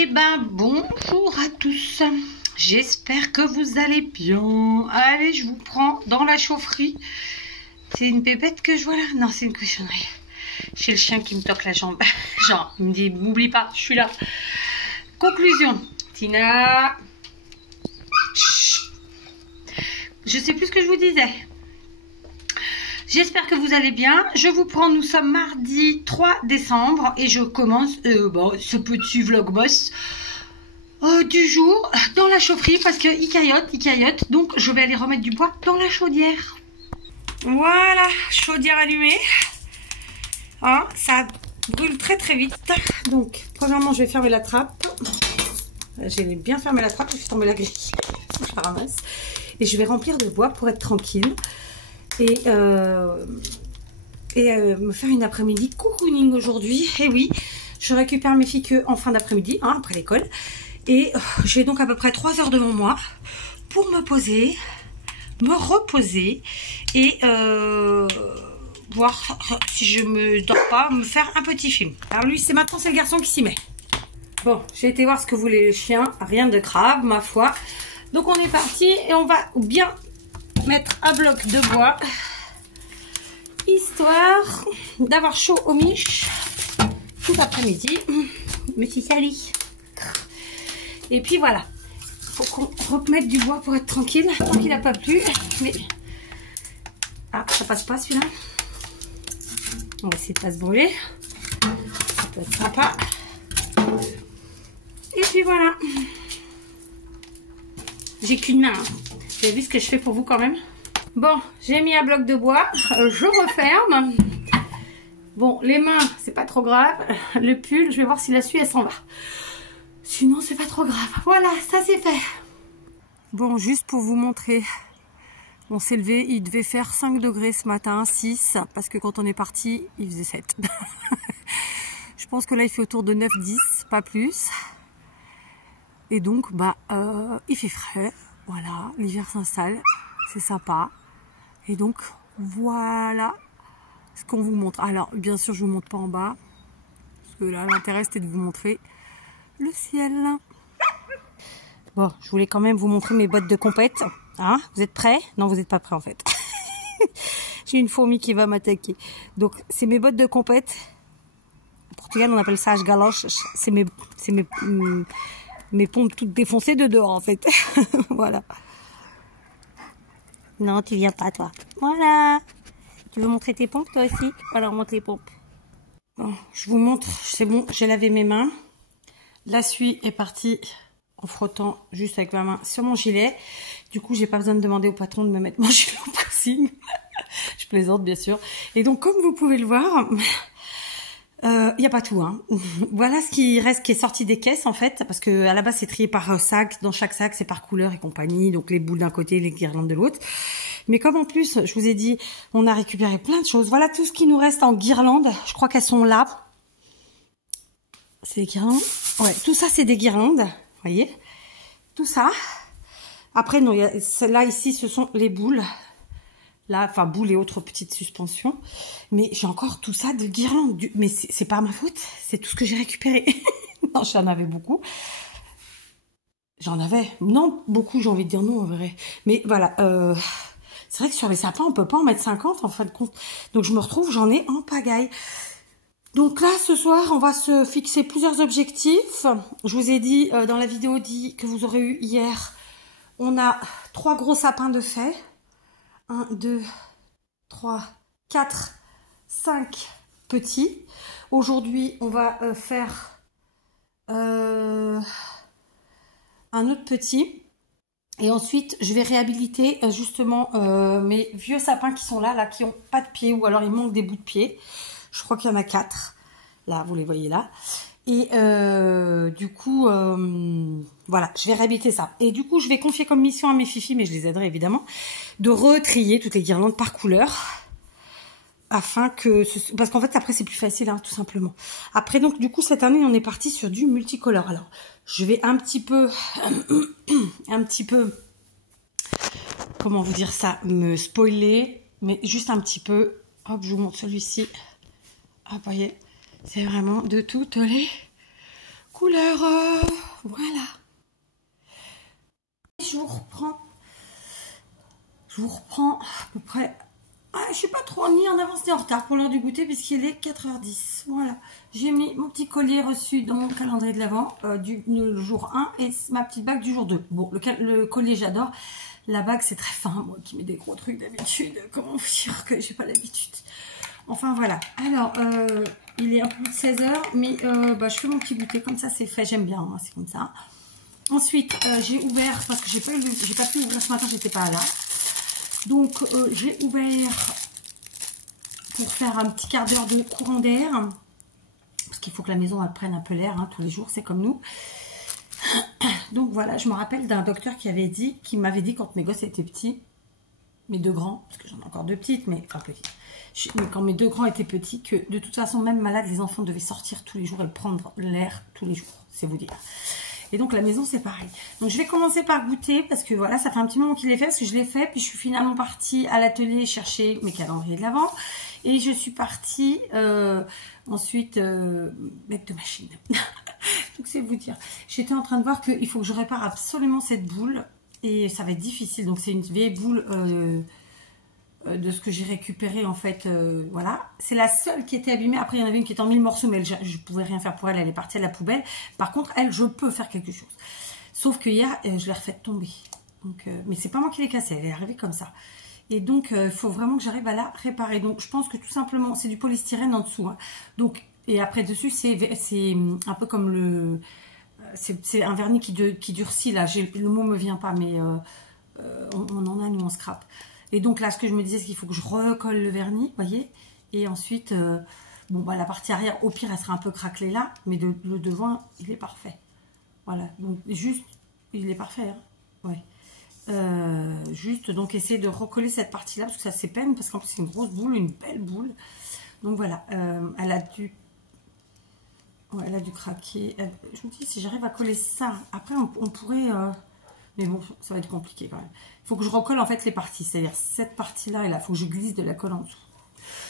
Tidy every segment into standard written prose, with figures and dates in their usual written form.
Eh ben bonjour à tous, j'espère que vous allez bien. Allez, je vous prends dans la chaufferie. C'est une pépette que je vois là? Non, c'est une cochonnerie. J'ai le chien qui me toque la jambe. Genre, il me dit, m'oublie pas, je suis là. Conclusion, Tina. Chut. Je sais plus ce que je vous disais. J'espère que vous allez bien. Je vous prends, nous sommes mardi 3 décembre et je commence ce petit vlogmas du jour dans la chaufferie parce que il caillote. Donc je vais aller remettre du bois dans la chaudière. Voilà, chaudière allumée. Hein, ça brûle très vite. Donc premièrement je vais fermer la trappe. J'ai bien fermé la trappe, j'ai fait tomber la grille. Je la ramasse. Et je vais remplir de bois pour être tranquille. Et me faire une après-midi cocooning aujourd'hui. Et oui, je récupère mes filles que en fin d'après-midi, hein, après l'école. Et j'ai donc à peu près 3 heures devant moi pour me poser, me reposer et voir si je me dors pas, me faire un petit film. Alors lui, c'est maintenant, c'est le garçon qui s'y met. Bon, j'ai été voir ce que voulaient les chiens. Rien de grave, ma foi. Donc on est parti et on va bien mettre un bloc de bois histoire d'avoir chaud au miche tout l'après-midi. Petit sali. Et puis voilà, faut qu'on remette du bois pour être tranquille. Tant qu'il n'a pas plu, mais ah, ça passe pas celui-là. On va essayer de pas se brûler. Ça peut être sympa. Et puis voilà. J'ai qu'une main. Vous avez vu ce que je fais pour vous quand même? Bon, j'ai mis un bloc de bois. Je referme. Bon, les mains, c'est pas trop grave. Le pull, je vais voir si la suie, elle s'en va. Sinon, c'est pas trop grave. Voilà, ça c'est fait. Bon, juste pour vous montrer. On s'est levé, il devait faire 5 degrés ce matin, 6. Parce que quand on est parti, il faisait 7. Je pense que là, il fait autour de 9-10, pas plus. Et donc, il fait frais. Voilà, l'hiver s'installe. C'est sympa. Et donc, voilà ce qu'on vous montre. Alors, bien sûr, je ne vous montre pas en bas. Parce que là, l'intérêt, c'était de vous montrer le ciel. Bon, je voulais quand même vous montrer mes bottes de compète. Hein, vous êtes prêts? Non, vous n'êtes pas prêts, en fait. J'ai une fourmi qui va m'attaquer. Donc, c'est mes bottes de compète. En Portugal, on appelle ça as galoches. C'est mes pompes toutes défoncées de dehors, en fait. Voilà. Non, tu viens pas, toi. Voilà. Tu veux montrer tes pompes, toi aussi? Alors, montre les pompes. Bon, je vous montre. C'est bon, j'ai lavé mes mains. La suie est partie en frottant juste avec ma main sur mon gilet. Du coup, j'ai pas besoin de demander au patron de me mettre mon gilet en pressing. Je plaisante, bien sûr. Et donc, comme vous pouvez le voir... il n'y a pas tout, hein. Voilà ce qui reste, qui est sorti des caisses en fait, parce que à la base c'est trié par sac. Dans chaque sac c'est par couleur et compagnie, donc les boules d'un côté, les guirlandes de l'autre. Mais comme en plus je vous ai dit, on a récupéré plein de choses. Voilà tout ce qui nous reste en guirlandes. Je crois qu'elles sont là. C'est des guirlandes. Ouais, tout ça c'est des guirlandes. Vous voyez, tout ça. Après non, il y a celle-là ici, ce sont les boules. Là, enfin, boules et autres petites suspensions. Mais j'ai encore tout ça de guirlandes. Mais c'est pas ma faute. C'est tout ce que j'ai récupéré. Non, j'en avais beaucoup. J'en avais. Non, beaucoup, j'ai envie de dire non, en vrai. Mais voilà. C'est vrai que sur les sapins, on peut pas en mettre 50, en fin de compte. Donc, je me retrouve, j'en ai en pagaille. Donc là, ce soir, on va se fixer plusieurs objectifs. Je vous ai dit, dans la vidéo que vous aurez eu hier, on a 3 gros sapins de fête. 1, 2, 3, 4, 5 petits. Aujourd'hui, on va faire un autre petit. Et ensuite, je vais réhabiliter justement mes vieux sapins qui sont là, qui n'ont pas de pieds, ou alors il manque des bouts de pieds. Je crois qu'il y en a 4. Là, vous les voyez là. Et du coup, voilà, je vais réhabiliter ça. Et du coup, je vais confier comme mission à mes fifis, mais je les aiderai évidemment, de retrier toutes les guirlandes par couleur. Afin que... Parce qu'en fait, après, c'est plus facile, hein, tout simplement. Après, donc, du coup, cette année, on est parti sur du multicolore. Alors, je vais un petit peu... comment vous dire ça? Me spoiler, mais juste un petit peu. Hop, je vous montre celui-ci. Hop, vous voyez, c'est vraiment de toutes les couleurs. Voilà. Je vous reprends à peu près. Ah, je suis pas trop ni en avance ni en retard pour l'heure du goûter puisqu'il est 4h10. Voilà. J'ai mis mon petit collier reçu dans mon calendrier de l'Avent du jour 1 et ma petite bague du jour 2. Bon, le collier j'adore. La bague c'est très fin, moi qui mets des gros trucs d'habitude. Comment vous dire que j'ai pas l'habitude. Enfin voilà. Alors, il est un peu plus de 16h, mais je fais mon petit goûter comme ça c'est fait. J'aime bien, hein, c'est comme ça. Ensuite, j'ai ouvert, parce que j'ai pas pu ouvrir ce matin, j'étais pas là. Donc, j'ai ouvert pour faire un petit quart d'heure de courant d'air. Parce qu'il faut que la maison, elle prenne un peu l'air, hein, tous les jours, c'est comme nous. Donc voilà, je me rappelle d'un docteur qui m'avait dit quand mes gosses étaient petits, mes deux grands, parce que j'en ai encore deux petites, mais enfin petites. Mais quand mes deux grands étaient petits, que de toute façon, même malades, les enfants devaient sortir tous les jours et prendre l'air tous les jours, c'est vous dire. Et donc la maison c'est pareil. Donc je vais commencer par goûter parce que voilà, ça fait un petit moment qu'il est fait, parce que je l'ai fait, puis je suis finalement partie à l'atelier chercher mes calendriers de l'Avent. Et je suis partie ensuite mettre de machine. Donc c'est vous dire. J'étais en train de voir qu'il faut que je répare absolument cette boule. Et ça va être difficile. Donc c'est une vieille boule de ce que j'ai récupéré en fait. Voilà. C'est la seule qui était abîmée. Après il y en avait une qui était en 1000 morceaux, mais je ne pouvais rien faire pour elle. Elle est partie à la poubelle. Par contre, elle, je peux faire quelque chose. Sauf que hier, je l'ai refaite tomber. Donc, mais c'est pas moi qui l'ai cassée. Elle est arrivée comme ça. Et donc, il faut vraiment que j'arrive à la réparer. Donc, je pense que tout simplement, c'est du polystyrène en dessous. Hein. Donc, et après, dessus, c'est un peu comme le... C'est un vernis qui durcit, là. Le mot me vient pas, mais on en a, nous, en scrap. Et donc, là, ce que je me disais, c'est qu'il faut que je recolle le vernis, vous voyez. Et ensuite, la partie arrière, au pire, elle sera un peu craquelée là. Mais le devant, il est parfait. Voilà. Donc, juste, il est parfait. Hein. Ouais. Juste donc essayer de recoller cette partie là parce que ça c'est peine parce qu'en plus c'est une grosse boule, une belle boule. Donc voilà, elle a dû craquer. Je me dis si j'arrive à coller ça, après on pourrait, mais bon ça va être compliqué quand même. Il faut que je recolle en fait les parties, c'est-à-dire cette partie là et là, il faut que je glisse de la colle en dessous.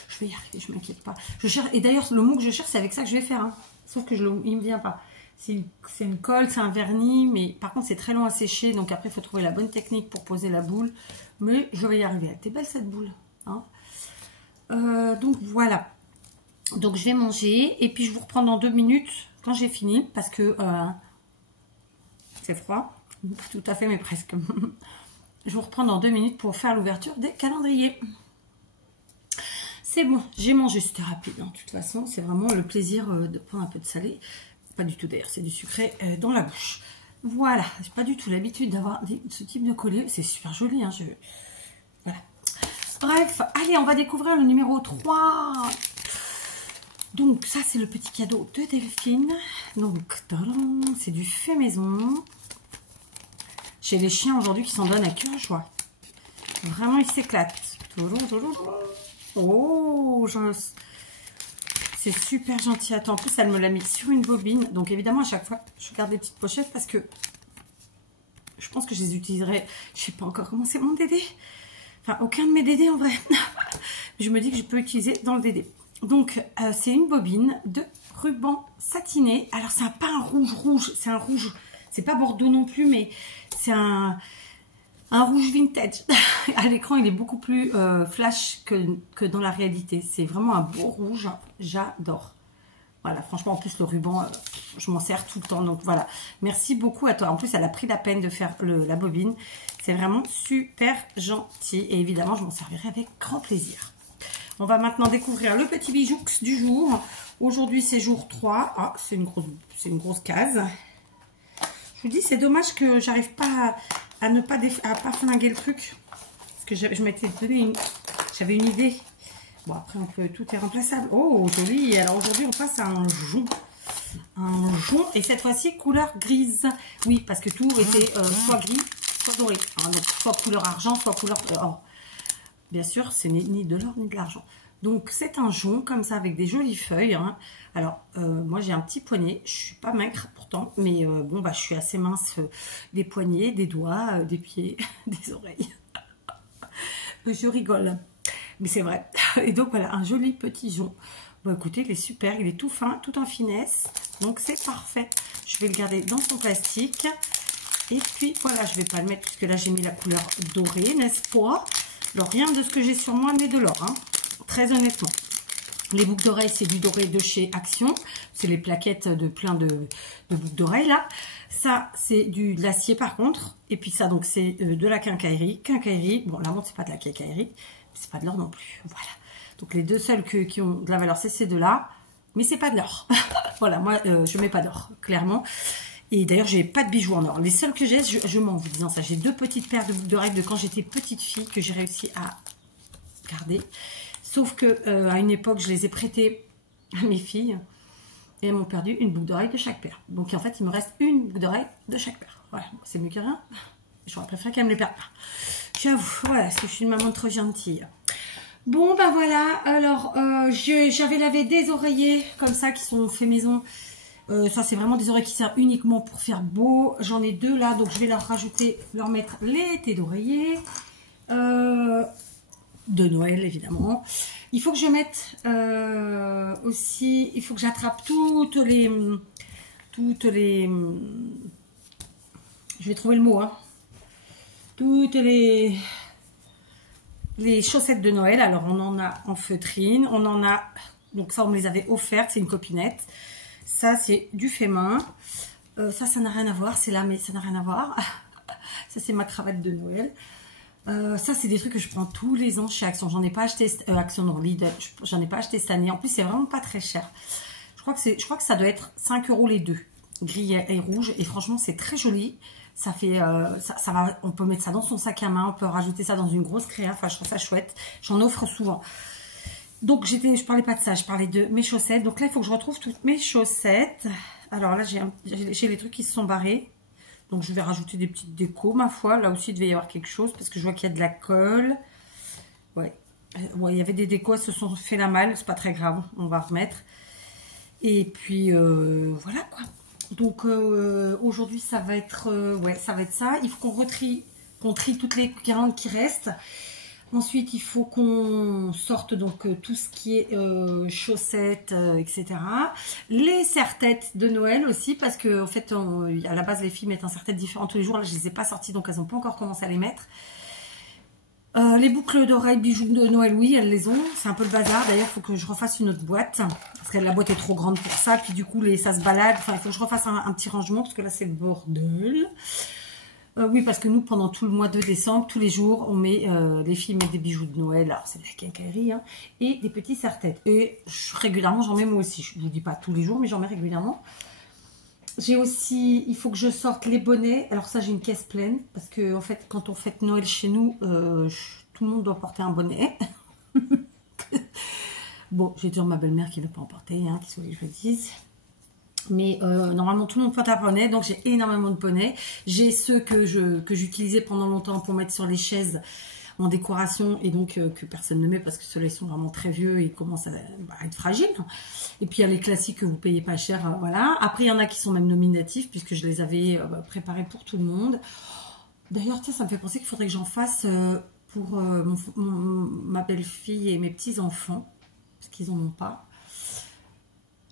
Je vais y arriver, je m'inquiète pas. Je cherche, et d'ailleurs le mot que je cherche c'est avec ça que je vais faire, hein. Sauf que il me vient pas. C'est une colle, c'est un vernis, mais par contre c'est très long à sécher, donc après il faut trouver la bonne technique pour poser la boule, mais je vais y arriver. Elle était belle cette boule, hein. Donc voilà, donc je vais manger, et puis je vous reprends dans 2 minutes quand j'ai fini, parce que c'est froid, pas tout à fait mais presque. Je vous reprends dans 2 minutes pour faire l'ouverture des calendriers. C'est bon, j'ai mangé, c'était rapide, hein. De toute façon c'est vraiment le plaisir de prendre un peu de salé. Pas du tout d'ailleurs, c'est du sucré dans la bouche. Voilà, j'ai pas du tout l'habitude d'avoir ce type de collier. C'est super joli, hein, voilà. Bref, allez, on va découvrir le numéro 3. Donc, ça, c'est le petit cadeau de Delphine. Donc, c'est du fait maison. J'ai les chiens aujourd'hui qui s'en donnent à cœur joie. Vraiment, ils s'éclatent. Oh, c'est super gentil. Attends, en plus, elle me l'a mis sur une bobine. Donc, évidemment, à chaque fois, je garde des petites pochettes parce que je pense que je les utiliserai. Je sais pas encore comment c'est mon Dédé. Enfin, aucun de mes Dédés en vrai. Je me dis que je peux utiliser dans le Dédé. Donc, c'est une bobine de ruban satiné. Alors, c'est pas un rouge. C'est un rouge. C'est pas bordeaux non plus, mais c'est un rouge vintage. À l'écran, il est beaucoup plus flash que dans la réalité. C'est vraiment un beau rouge. J'adore. Voilà, franchement, en plus, le ruban, je m'en sers tout le temps. Donc, voilà. Merci beaucoup à toi. En plus, elle a pris la peine de faire la bobine. C'est vraiment super gentil. Et évidemment, je m'en servirai avec grand plaisir. On va maintenant découvrir le petit bijoux du jour. Aujourd'hui, c'est jour 3. Ah, c'est une grosse case. Je vous dis, c'est dommage que j'arrive pas à ne pas flinguer le truc. Parce que je m'étais donné j'avais une idée. Bon, après, tout est remplaçable. Oh, joli. Alors, aujourd'hui, on passe à un jonc. Un jonc. Et cette fois-ci, couleur grise. Oui, parce que tout était soit gris, soit doré. Alors, donc, soit couleur argent, soit couleur or. Bien sûr, c'est ni de l'or, ni de l'argent. Donc, c'est un jonc, comme ça, avec des jolies feuilles. Hein. Alors, moi, j'ai un petit poignet. Je suis pas maigre, pourtant. Mais bon, je suis assez mince des poignets, des doigts, des pieds, des oreilles. Je rigole. Mais c'est vrai. Et donc, voilà, un joli petit jonc. Bon, écoutez, il est super. Il est tout fin, tout en finesse. Donc, c'est parfait. Je je vais le garder dans son plastique. Et puis voilà, je vais pas le mettre puisque là j'ai mis la couleur dorée, n'est-ce pas? Alors rien de ce que j'ai sur moi n'est de l'or, hein, très honnêtement. Les boucles d'oreilles, c'est du doré de chez Action. C'est les plaquettes de plein de boucles d'oreilles là. Ça, c'est de l'acier par contre. Et puis ça, donc c'est de la quincaillerie. Quincaillerie, bon la montre c'est pas de la quincaillerie, c'est pas de l'or non plus. Voilà. Donc les deux seuls qui ont de la valeur, c'est ces deux-là. Mais c'est pas de l'or. Voilà, moi je mets pas d'or, clairement. Et d'ailleurs, j'ai pas de bijoux en or. Les seuls que j'ai, je mens en vous disant ça. J'ai deux petites paires de boucles d'oreilles de quand j'étais petite fille que j'ai réussi à garder. Sauf que à une époque, je les ai prêtées à mes filles et elles m'ont perdu une boucle d'oreille de chaque paire. Donc en fait, il me reste une boucle d'oreille de chaque paire. Voilà, c'est mieux que rien. J'aurais préféré qu'elles me les perdent pas. J'avoue, voilà, parce que je suis une maman trop gentille. Bon, ben voilà. Alors, j'avais lavé des oreillers comme ça qui sont faits maison. Ça, c'est vraiment des oreillers qui servent uniquement pour faire beau. J'en ai deux là, donc je vais leur rajouter, leur mettre les thés d'oreiller. De Noël évidemment. Il faut que je mette aussi, il faut que j'attrape toutes les, je vais trouver le mot, hein, toutes les chaussettes de Noël. Alors on en a en feutrine, on en a, donc ça on me les avait offertes, c'est une copinette. Ça c'est du fait main. Ça n'a rien à voir, c'est là mais ça n'a rien à voir. Ça c'est ma cravate de Noël. Ça c'est des trucs que je prends tous les ans chez Action. J'en ai pas acheté Action non Lidl, j'en ai pas acheté cette année. En plus c'est vraiment pas très cher. Je crois que ça doit être 5 € les deux, gris et rouge. Et franchement c'est très joli. Ça fait ça va, on peut mettre ça dans son sac à main, on peut rajouter ça dans une grosse créa. Enfin je trouve ça chouette. J'en offre souvent. Donc je parlais pas de ça, je parlais de mes chaussettes. Donc là il faut que je retrouve toutes mes chaussettes. Alors là j'ai les trucs qui se sont barrés. Donc je vais rajouter des petites décos, ma foi. Là aussi, il devait y avoir quelque chose parce que je vois qu'il y a de la colle. Ouais. Ouais, il y avait des décos, elles se sont fait la malle. C'est pas très grave, on va remettre. Et puis, voilà quoi. Donc aujourd'hui, ça va être ouais, ça va être ça. Il faut qu'on trie toutes les guirlandes qui restent. Ensuite, il faut qu'on sorte donc tout ce qui est chaussettes, etc. Les serre-têtes de Noël aussi, parce que en fait, à la base, les filles mettent un serre-tête différent tous les jours. Là, je les ai pas sorties, donc elles n'ont pas encore commencé à les mettre. Les boucles d'oreilles, bijoux de Noël, oui, elles les ont. C'est un peu le bazar. D'ailleurs, il faut que je refasse une autre boîte, parce que la boîte est trop grande pour ça. Puis du coup, ça se balade. Enfin, il faut que je refasse un petit rangement, parce que là, c'est le bordel. Oui, parce que nous, pendant tout le mois de décembre, tous les jours, on met, les filles mettent des bijoux de Noël, alors c'est de la quincaillerie, hein, et des petits serre-têtes. Et régulièrement, j'en mets moi aussi. Je ne vous dis pas tous les jours, mais j'en mets régulièrement. J'ai aussi, il faut que je sorte les bonnets. Alors ça, j'ai une caisse pleine, parce que en fait, quand on fête Noël chez nous, tout le monde doit porter un bonnet. Bon, j'ai toujours ma belle-mère qui ne veut pas en porter, hein, qui soit que je le dise. Mais normalement tout le monde porte un bonnet, donc j'ai énormément de bonnets. J'ai ceux que j'utilisais pendant longtemps pour mettre sur les chaises en décoration et donc que personne ne met parce que ceux-là sont vraiment très vieux et commencent à être fragiles. Et puis il y a les classiques que vous payez pas cher, voilà. Après il y en a qui sont même nominatifs puisque je les avais préparés pour tout le monde. D'ailleurs tiens, ça me fait penser qu'il faudrait que j'en fasse pour ma belle-fille et mes petits-enfants parce qu'ils en ont pas.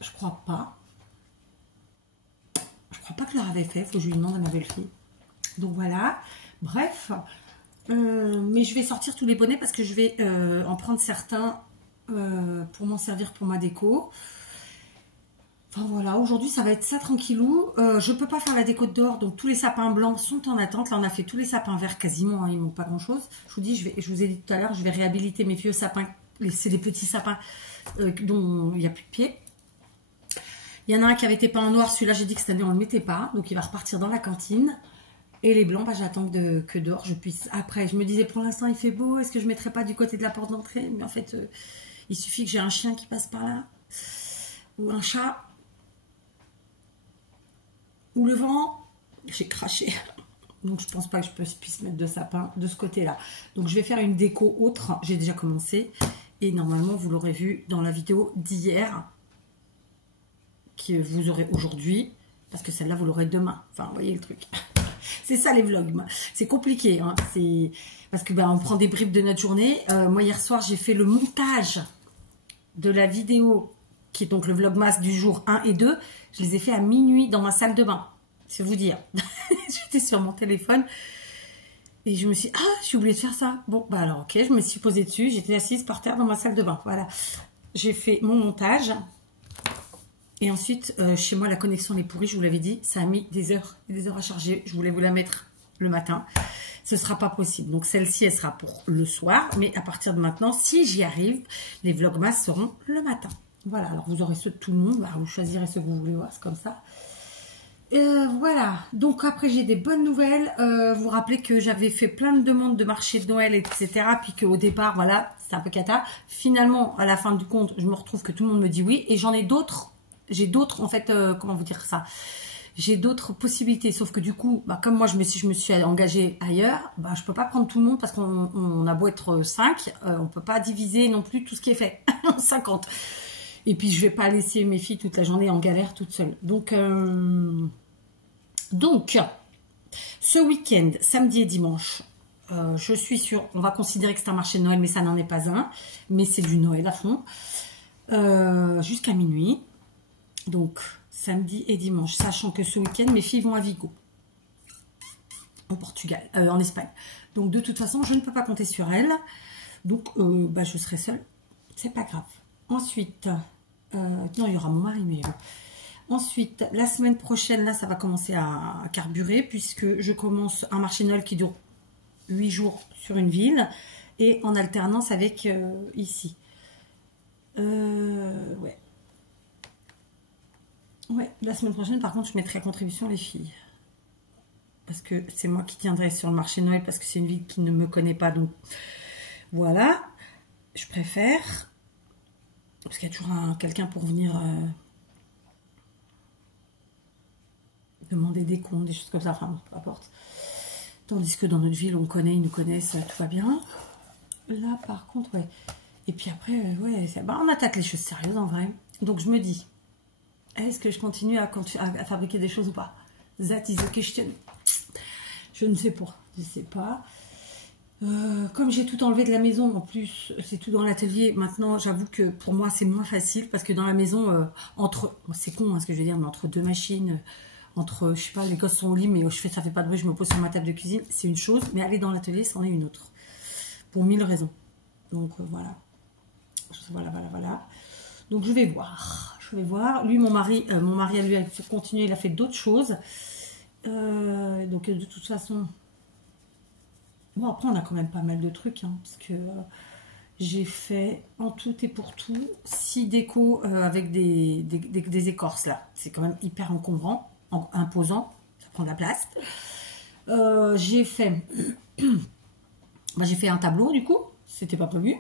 Je crois pas. Je crois pas que je leur avais fait, il faut que je lui demande à ma belle-fille. Donc voilà, bref. Mais je vais sortir tous les bonnets parce que je vais en prendre certains pour m'en servir pour ma déco. Enfin voilà, aujourd'hui ça va être ça tranquillou. Je peux pas faire la déco de dehors, donc tous les sapins blancs sont en attente. Là on a fait tous les sapins verts quasiment, hein, ils m'ont pas grand chose. Je vous dis, je vous ai dit tout à l'heure, je vais réhabiliter mes vieux sapins. C'est des petits sapins dont il n'y a plus de pieds. Il y en a un qui avait été peint en noir, celui-là j'ai dit que cette année on ne le mettait pas, donc il va repartir dans la cantine. Et les blancs, bah, j'attends que dehors je puisse. Après, je me disais pour l'instant il fait beau, est-ce que je ne mettrais pas du côté de la porte d'entrée? Mais en fait, il suffit que j'ai un chien qui passe par là, ou un chat, ou le vent. J'ai craché. Donc je pense pas que je puisse mettre de sapin de ce côté-là. Donc je vais faire une déco autre, j'ai déjà commencé. Et normalement, vous l'aurez vu dans la vidéo d'hier. Que vous aurez aujourd'hui, parce que celle-là vous l'aurez demain. Enfin, vous voyez le truc. C'est ça les vlogs. C'est compliqué, hein. C'est parce que on prend des bribes de notre journée. Moi hier soir j'ai fait le montage de la vidéo qui est donc le vlogmas du jour 1 et 2, je les ai fait à minuit dans ma salle de bain. C'est vous dire. J'étais sur mon téléphone et je me suis dit, ah, j'ai oublié de faire ça. Bon, bah alors ok, je me suis posée dessus, j'étais assise par terre dans ma salle de bain. Voilà, j'ai fait mon montage. Et ensuite, chez moi, la connexion est pourrie, je vous l'avais dit, ça a mis des heures et des heures à charger. Je voulais vous la mettre le matin. Ce ne sera pas possible. Donc celle-ci, elle sera pour le soir. Mais à partir de maintenant, si j'y arrive, les vlogmas seront le matin. Voilà, alors vous aurez ceux de tout le monde. Alors, vous choisirez ceux que vous voulez voir, c'est comme ça. Voilà, donc après j'ai des bonnes nouvelles. Vous rappelez que j'avais fait plein de demandes de marché de Noël, etc. Puis qu'au départ, voilà, c'était un peu cata. Finalement, à la fin du compte, je me retrouve que tout le monde me dit oui. Et j'en ai d'autres. J'ai d'autres, en fait, comment vous dire ça? J'ai d'autres possibilités, sauf que du coup, bah, comme moi je me suis engagée ailleurs, bah, je peux pas prendre tout le monde parce qu'on a beau être 5, on peut pas diviser non plus tout ce qui est fait en 50. Et puis je vais pas laisser mes filles toute la journée en galère toute seule. Donc ce week-end, samedi et dimanche, je suis sur, on va considérer que c'est un marché de Noël, mais ça n'en est pas un, mais c'est du Noël à fond, jusqu'à minuit. Donc, samedi et dimanche, sachant que ce week-end, mes filles vont à Vigo, en Portugal, en Espagne. Donc, de toute façon, je ne peux pas compter sur elles. Donc, bah, je serai seule. C'est pas grave. Ensuite, non, il y aura mon mari, mais... Ensuite, la semaine prochaine, là, ça va commencer à carburer, puisque je commence un marché Noël qui dure 8 jours sur une ville, et en alternance avec ici. Ouais. Ouais, la semaine prochaine, par contre, je mettrai à contribution les filles. Parce que c'est moi qui tiendrai sur le marché Noël, parce que c'est une ville qui ne me connaît pas. Donc, voilà. Je préfère. Parce qu'il y a toujours quelqu'un pour venir demander des comptes, des choses comme ça. Enfin, bon, peu importe. Tandis que dans notre ville, on connaît, ils nous connaissent, tout va bien. Là, par contre, ouais. Et puis après, ouais, bah, on attaque les choses sérieuses, en vrai. Donc, je me dis... Est-ce que je continue à fabriquer des choses ou pas? That is the question. Je ne sais pas. Je ne sais pas. Comme j'ai tout enlevé de la maison, en plus, c'est tout dans l'atelier. Maintenant, j'avoue que pour moi, c'est moins facile parce que dans la maison, c'est con hein, ce que je veux dire, mais entre deux machines, je sais pas, les gosses sont au lit, mais ça fait pas de bruit, je me pose sur ma table de cuisine, c'est une chose, mais aller dans l'atelier, c'en est une autre. Pour 1000 raisons. Donc, voilà. Voilà. Donc, je vais voir. Lui, mon mari, à lui a continué, il a fait d'autres choses. Donc, de toute façon... Bon, après, on a quand même pas mal de trucs, hein, parce que j'ai fait, en tout et pour tout, 6 décos avec des écorces, là. C'est quand même hyper encombrant, imposant, ça prend de la place. J'ai fait un tableau, du coup, c'était pas prévu.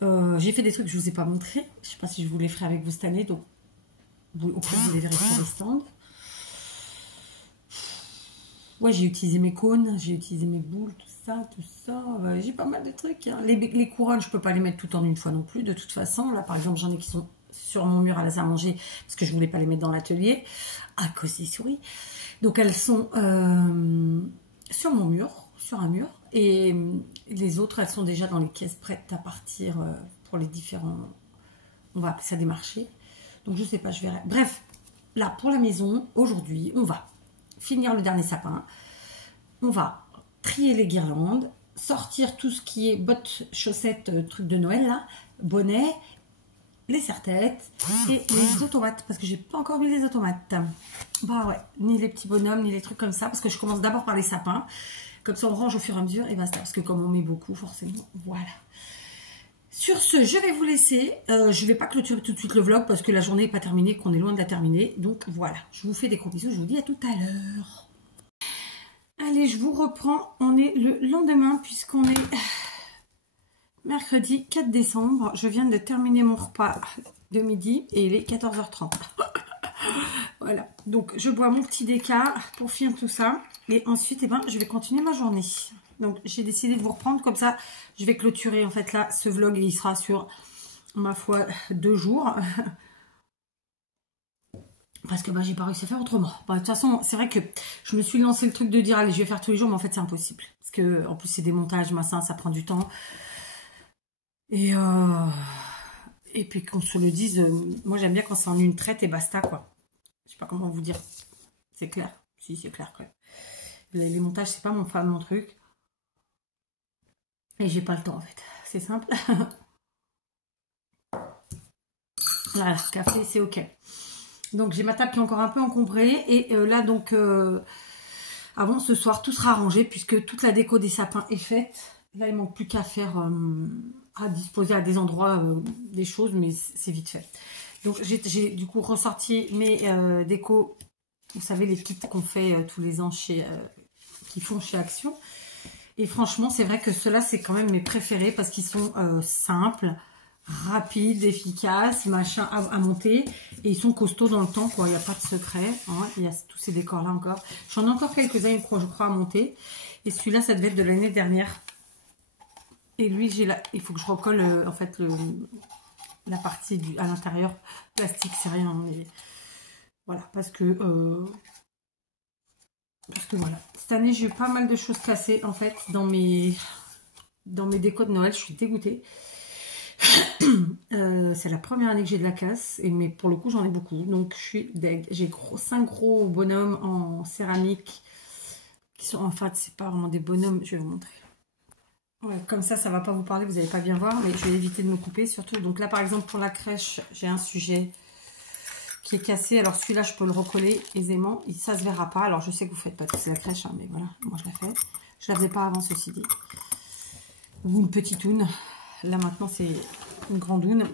J'ai fait des trucs que je vous ai pas montré. Je sais pas si je vous les ferai avec vous cette année, donc au pire vous les verrez sur les stands. Ouais, j'ai utilisé mes cônes, j'ai utilisé mes boules, tout ça. J'ai pas mal de trucs. Hein. Les couronnes, je peux pas les mettre tout en une fois non plus. De toute façon, là par exemple, j'en ai qui sont sur mon mur à la salle à manger parce que je voulais pas les mettre dans l'atelier à cause des souris. Donc elles sont sur mon mur, sur un mur. Et les autres, elles sont déjà dans les caisses prêtes à partir pour les différents... On va appeler ça des marchés. Donc, je sais pas, je verrai. Bref, là, pour la maison, aujourd'hui, on va finir le dernier sapin. On va trier les guirlandes, sortir tout ce qui est bottes, chaussettes, trucs de Noël, là, bonnets, les serre-têtes et les automates. Parce que j'ai pas encore mis les automates. Bah ouais, ni les petits bonhommes, ni les trucs comme ça. Parce que je commence d'abord par les sapins. Comme ça, on range au fur et à mesure et basta. Parce que comme on met beaucoup, forcément, voilà. Sur ce, je vais vous laisser. Je ne vais pas clôturer tout de suite le vlog parce que la journée n'est pas terminée, qu'on est loin de la terminer. Donc voilà, je vous fais des gros bisous. Je vous dis à tout à l'heure. Allez, je vous reprends. On est le lendemain puisqu'on est mercredi 4 décembre. Je viens de terminer mon repas de midi et il est 14h30. Voilà, donc je bois mon petit déca pour finir tout ça. Et ensuite, eh ben, je vais continuer ma journée. Donc, j'ai décidé de vous reprendre. Comme ça, je vais clôturer, en fait, là, ce vlog. Et il sera sur, ma foi, 2 jours. Parce que, bah, j'ai pas réussi à faire autrement. Bah, de toute façon, c'est vrai que je me suis lancé le truc de dire, allez, je vais faire tous les jours. Mais en fait, c'est impossible. Parce que, en plus, c'est des montages, machin, ça prend du temps. Et Et puis qu'on se le dise, moi j'aime bien quand c'est en une traite et basta quoi. Je sais pas comment vous dire. C'est clair. Si, c'est clair quoi. Les montages, c'est pas mon truc. Et j'ai pas le temps en fait. C'est simple. Voilà, café, c'est ok. Donc j'ai ma table qui est encore un peu encombrée. Et là donc, avant ce soir, tout sera rangé puisque toute la déco des sapins est faite. Là, il manque plus qu'à faire, à disposer à des endroits des choses, mais c'est vite fait. Donc j'ai du coup ressorti mes décos. Vous savez, les kits qu'on fait tous les ans chez, qui font chez Action. Et franchement, c'est vrai que ceux-là, c'est quand même mes préférés parce qu'ils sont simples, rapides, efficaces, machin à monter. Et ils sont costauds dans le temps, quoi. Il n'y a pas de secret. Hein. Il y a tous ces décors-là encore. J'en ai encore quelques-uns, je crois, à monter. Et celui-là, ça devait être de l'année dernière. Et lui, il faut que je recolle, en fait, la partie à l'intérieur. Plastique, c'est rien. Mais voilà, parce que voilà. Cette année, j'ai eu pas mal de choses cassées, en fait, dans mes décos de Noël. Je suis dégoûtée. C'est la première année que j'ai de la casse. Mais pour le coup, j'en ai beaucoup. Donc, je suis deg. J'ai 5 gros bonhommes en céramique. Qui sont, en fait, c'est pas vraiment des bonhommes. Je vais vous montrer. Ouais, comme ça va pas vous parler. Vous n'allez pas bien voir. Mais je vais éviter de me couper, surtout. Donc là, par exemple, pour la crèche, j'ai un sujet qui est cassé. Alors celui-là, je peux le recoller aisément. Et ça se verra pas. Alors je sais que vous faites pas tous la crèche, hein, mais voilà, moi je la fais. Je la faisais pas avant, ceci dit. Ou une petite oune. Là maintenant, c'est une grande oune.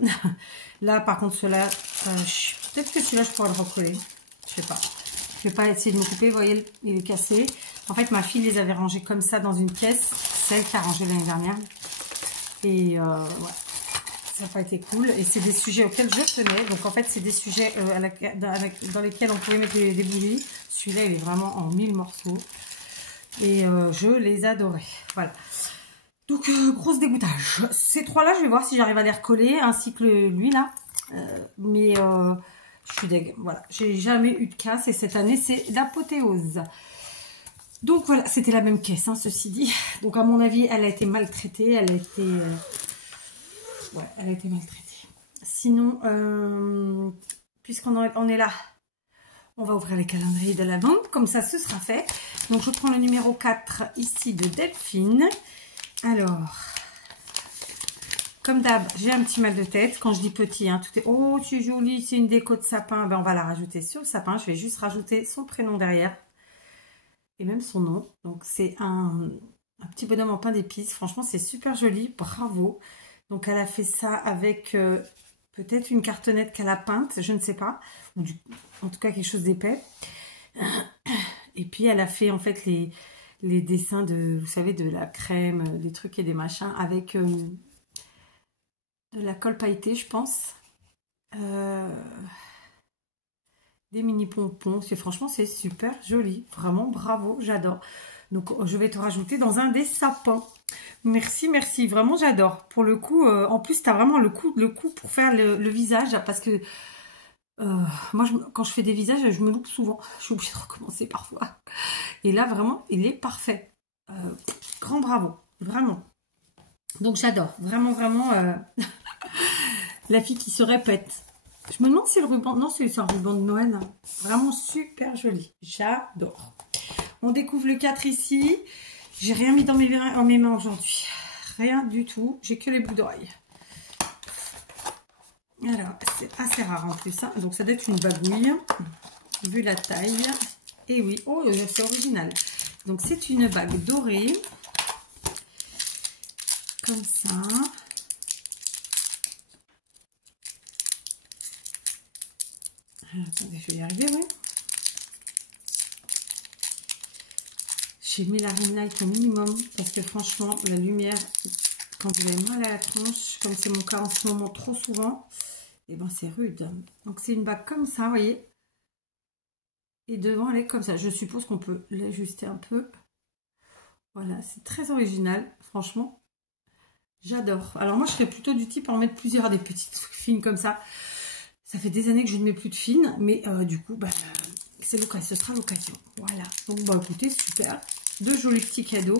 Là, par contre, ceux-là, peut-être que celui-là, je pourrais le recoller. Je sais pas. Je vais pas essayer de me couper. Vous voyez, il est cassé. En fait, ma fille les avait rangés comme ça dans une caisse. Celle qui a rangé l'année dernière. Et ouais. Ça n'a pas été cool. Et c'est des sujets auxquels je tenais. Donc, en fait, c'est des sujets dans lesquels on pouvait mettre des bougies. Celui-là, il est vraiment en 1000 morceaux. Et je les adorais. Voilà. Donc, grosse dégoûtage. Ces trois-là, je vais voir si j'arrive à les recoller. Ainsi que lui, là. Mais je suis deg. Voilà. J'ai jamais eu de casse. Et cette année, c'est l'apothéose. Donc, voilà. C'était la même caisse, hein, ceci dit. Donc, à mon avis, elle a été maltraitée. Elle a été... ouais, elle a été maltraitée. Sinon, puisqu'on est là, on va ouvrir les calendriers de l'Avent. Comme ça, ce sera fait. Donc, je prends le numéro 4 ici de Delphine. Alors, comme d'hab, j'ai un petit mal de tête. Quand je dis petit, hein, tout est... Oh, c'est joli, c'est une déco de sapin. Ben, on va la rajouter sur le sapin. Je vais juste rajouter son prénom derrière. Et même son nom. Donc, c'est un petit bonhomme en pain d'épices. Franchement, c'est super joli. Bravo. Donc, elle a fait ça avec peut-être une cartonnette qu'elle a peinte, je ne sais pas. Ou en tout cas, quelque chose d'épais. Et puis, elle a fait en fait les dessins de, vous savez, de la crème, des trucs et des machins avec de la colle pailletée, je pense. Des mini pompons. Franchement, c'est super joli. Vraiment, bravo, j'adore. Donc, je vais te rajouter dans un des sapins. Merci, merci. Vraiment, j'adore. Pour le coup, en plus, tu as vraiment le coup pour faire le visage. Parce que moi, quand je fais des visages, je me loupe souvent. Je suis obligée de recommencer parfois. Et là, vraiment, il est parfait. Grand bravo. Vraiment. Donc, j'adore. Vraiment, vraiment. La fille qui se répète. Je me demande si le ruban... Non, c'est un ruban de Noël. Vraiment super joli. J'adore. On découvre le 4 ici. J'ai rien mis dans mes mains aujourd'hui. Rien du tout. J'ai que les boucles d'oreilles. Alors, c'est assez rare en plus. Hein. Donc, ça doit être une bagouille. Vu la taille. Et oui. Oh, c'est original. Donc, c'est une bague dorée. Comme ça. Attendez, je vais y arriver, oui. J'ai mis la ring light au minimum parce que franchement, la lumière, quand vous avez mal à la tronche, comme c'est mon cas en ce moment trop souvent, et ben c'est rude. Donc c'est une bague comme ça, vous voyez. Et devant, elle est comme ça. Je suppose qu'on peut l'ajuster un peu. Voilà, c'est très original, franchement. J'adore. Alors moi, je serais plutôt du type à en mettre plusieurs, des petites fines comme ça. Ça fait des années que je ne mets plus de fines, mais du coup, bah, c'est l'occasion, ce sera l'occasion. Voilà. Donc, bah, écoutez, super. Deux jolis petits cadeaux.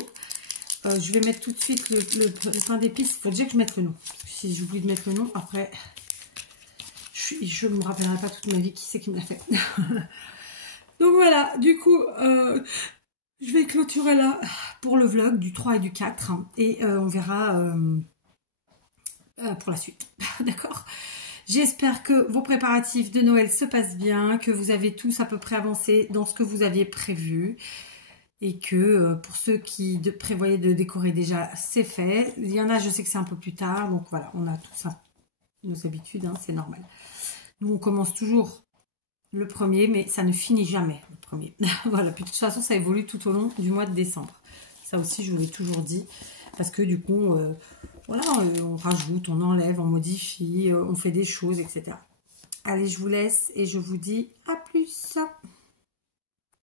Je vais mettre tout de suite le pain d'épices. Il faut déjà que je mette le nom. Si j'oublie de mettre le nom, après, je me rappellerai pas toute ma vie qui c'est qui me l'a fait. Donc voilà, du coup, je vais clôturer là pour le vlog du 3 et du 4 et on verra pour la suite. D'accord? J'espère que vos préparatifs de Noël se passent bien, que vous avez tous à peu près avancé dans ce que vous aviez prévu et que pour ceux qui prévoyaient de décorer déjà, c'est fait. Il y en a, je sais que c'est un peu plus tard, donc voilà, on a tout ça, nos habitudes, hein, c'est normal. Nous, on commence toujours le premier, mais ça ne finit jamais le premier. Voilà, puis de toute façon, ça évolue tout au long du mois de décembre. Ça aussi, je vous l'ai toujours dit, parce que du coup, voilà, on rajoute, on enlève, on modifie, on fait des choses, etc. Allez, je vous laisse et je vous dis à plus.